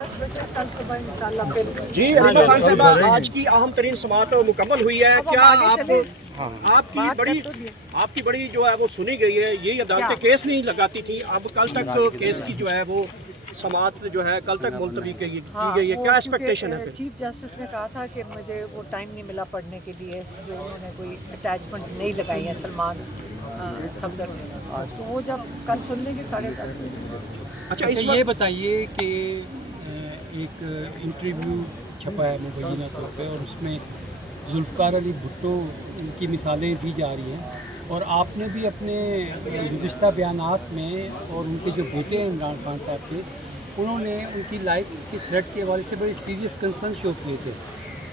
جی علیما خان صاحبہ، آج کی اہم ترین سماعت مکمل ہوئی ہے. کیا آپ کی بڑی جو ہے وہ سنی گئی ہے؟ یہی عدالتیں کیس نہیں لگاتی تھیں، اب کل تک کیس کی جو ہے وہ سماعت جو ہے کل تک ملتوی کی گئی ہے. کیا ایکسپیکٹیشن ہے؟ چیف جسٹس نے کہا تھا کہ مجھے وہ ٹائم نہیں ملا پڑھنے کے لیے، جو انہوں نے کوئی اٹیچمنٹ نہیں لگائی ہیں سلمان صفدر نے، تو وہ جب کل سن لیں گے 10:30 بجے. اچھا یہ بتائیے کہ ایک انٹرویو چھپا ہے مبینہ طور پہ اور اس میں ذوالفقار علی بھٹو کی مثالیں دی جا رہی ہیں، اور آپ نے بھی اپنے گزشتہ بیانات میں اور ان کے جو بیٹے ہیں عمران خان صاحب کے، انہوں نے ان کی لائف کی تھریٹ کے حوالے سے بڑی سیریس کنسرن شو کیے تھے.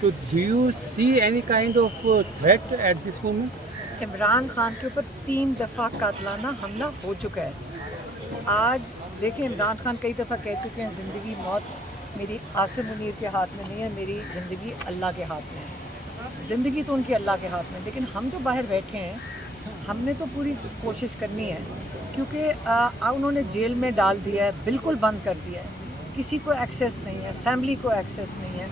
تو do you see any kind of threat at this moment? Imran Khan کے اوپر 3 دفعہ قاتلانہ حملہ ہو چکا ہے. آج دیکھیں، عمران خان کئی دفعہ کہہ چکے ہیں زندگی موت میری عاصم منیر کے ہاتھ میں نہیں ہے، میری زندگی اللہ کے ہاتھ میں ہے. زندگی تو ان کی اللہ کے ہاتھ میں، لیکن ہم جو باہر بیٹھے ہیں ہم نے تو پوری کوشش کرنی ہے، کیونکہ انہوں نے جیل میں ڈال دیا ہے، بالکل بند کر دیا ہے، کسی کو ایکسیس نہیں ہے، فیملی کو ایکسیس نہیں ہے،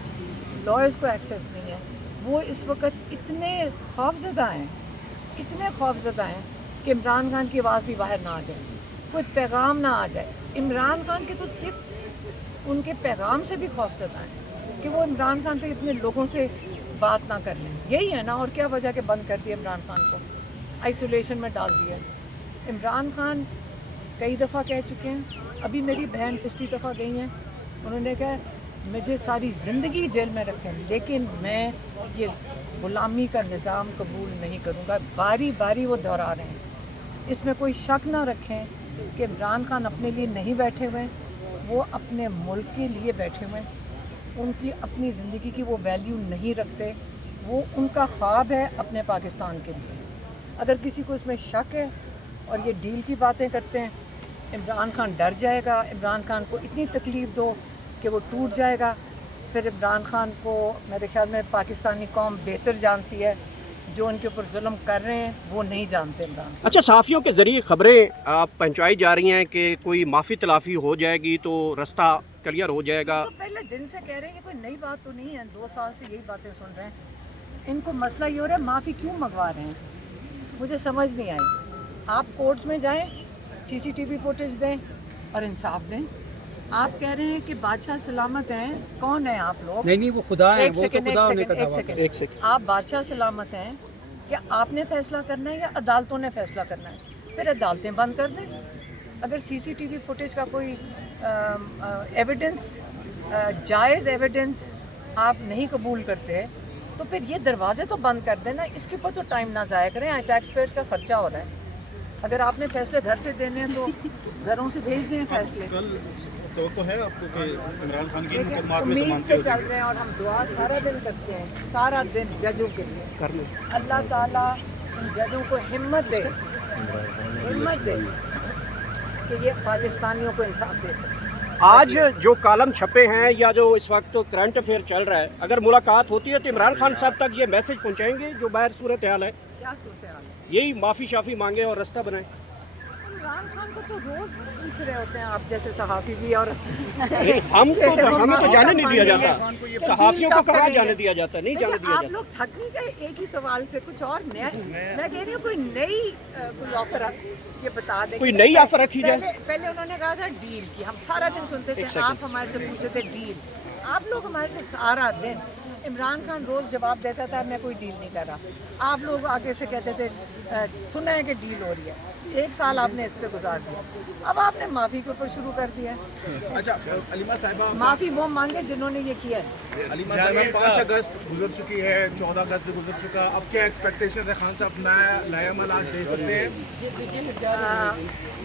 لائرز کو ایکسیس نہیں ہے. وہ اس وقت اتنے خوفزدہ ہیں کہ عمران خان کی آواز بھی باہر نہ آ جائے، کوئی پیغام نہ آ جائے. عمران خان کے تو صرف ان کے پیغام سے بھی خوفزدہ ہیں کہ وہ عمران خان کے اتنے لوگوں سے بات نہ کر لیں. یہی ہے نا، اور کیا وجہ کہ بند کر دیا عمران خان کو، آئسولیشن میں ڈال دیا. عمران خان کئی دفعہ کہہ چکے ہیں، ابھی میری بہن پچھلی دفعہ گئی ہیں، انہوں نے کہا مجھے ساری زندگی جیل میں رکھیں لیکن میں یہ غلامی کا نظام قبول نہیں کروں گا. باری باری وہ دہرا رہے ہیں. اس میں کوئی شک نہ رکھیں کہ عمران خان اپنے لیے نہیں بیٹھے ہوئے، وہ اپنے ملک کے لیے بیٹھے ہوئے ہیں. ان کی اپنی زندگی کی وہ ویلیو نہیں رکھتے، وہ ان کا خواب ہے اپنے پاکستان کے لیے. اگر کسی کو اس میں شک ہے اور یہ ڈیل کی باتیں کرتے ہیں، عمران خان ڈر جائے گا، عمران خان کو اتنی تکلیف دو کہ وہ ٹوٹ جائے گا. پھر عمران خان کو میرے خیال میں پاکستانی قوم بہتر جانتی ہے، جو ان کے اوپر ظلم کر رہے ہیں وہ نہیں جانتے عمران. اچھا، صحافیوں کے ذریعے خبریں پہنچائی جا رہی ہیں کہ کوئی معافی تلافی ہو جائے گی تو رستہ کلیئر ہو جائے گا. تو پہلے دن سے کہہ رہے ہیں، یہ کوئی نئی بات تو نہیں ہے، 2 سال سے یہی باتیں سن رہے ہیں. ان کو مسئلہ یہ ہو رہا ہے معافی کیوں منگوا رہے ہیں، مجھے سمجھ نہیں آئی. آپ کورٹس میں جائیں، CCTV فوٹیج دیں اور انصاف دیں. آپ کہہ رہے ہیں کہ بادشاہ سلامت ہیں. کون ہیں آپ لوگ؟ نہیں وہ خدا ہے، وہ تو خدا ہونے کا دعویٰ ہے. ایک سیکنڈ، آپ بادشاہ سلامت ہیں کہ آپ نے فیصلہ کرنا ہے یا عدالتوں نے فیصلہ کرنا ہے؟ پھر عدالتیں بند کر دیں. اگر CCTV فوٹیج کا کوئی ایویڈنس، جائز ایویڈنس آپ نہیں قبول کرتے تو پھر یہ دروازے تو بند کر دیں نا. اس کے اوپر تو ٹائم نہ ضائع کریں. ٹیکس پیئرز کا خرچہ ہو رہا ہے. اگر آپ نے فیصلے گھر سے دینے ہیں تو گھروں سے بھیج دیں فیصلے. تو ہے آپ کو کہ عمران خان کی امید پہ چل رہے ہیں اور ہم دعا سارا دن کرتے ہیں، سارا دن ججوں کے لیے. اللہ تعالیٰ ان ججوں کو ہمت دے کہ یہ پاکستانیوں کو انصاف دے سکیں. آج جو کالم چھپے ہیں یا جو اس وقت کرنٹ افیئر چل رہا ہے، اگر ملاقات ہوتی ہے تو عمران خان صاحب تک یہ میسج پہنچائیں گے جو باہر صورتحال ہے؟ کیا صورتحال ہے؟ یہی معافی شافی مانگے اور رستہ بنائیں. عمران خان کو تو روز پوچھ رہے ہوتے ہیں آپ جیسے صحافی بھی، اور ہمیں تو جانے نہیں دیا جاتا، صحافیوں کو کہاں جانے دیا جاتا ہے؟ نہیں جانے دیا آپ جاتا. لوگ تھک نہیں گئے ایک ہی سوال سے؟ کچھ اور نیا میں کہہ رہی ہوں، کوئی نئی کوئی آفر یہ بتا دیں. کوئی نئی آفر رکھی جائے. پہلے انہوں نے کہا تھا ڈیل کی، ہم سارا دن سنتے تھے، آپ ہمارے سے پوچھتے تھے ڈیل. آپ لوگ ہمارے سے سارا دن، عمران خان روز جواب دیتا تھا میں کوئی ڈیل نہیں کر رہا. آپ لوگ آگے سے کہتے تھے سنا ہے کہ ڈیل ہو رہی ہے. 1 سال آپ نے اس پہ گزار دیا، اب آپ نے معافی کے اوپر شروع کر دیا ہے. اچھا علیما صاحبہ، معافی وہ مانگے جنہوں نے یہ کیا ہے. علیما صاحبہ 5 اگست گزر چکی ہے، 14 اگست بھی گزر چکا، اب کیا ایکسپیکٹیشن ہے؟ خان صاحب نیا عمل آج دے سکتے ہیں؟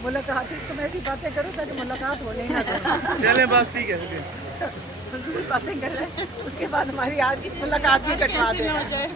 ملاقات تم ایسی باتیں کرو تاکہ ملاقات ہونے ہی نہ دیں. چلیں بس ٹھیک ہے. فضول باتیں کر رہے ہیں، اس کے بعد ہماری آج کی ملاقات بھی کٹوا دیں.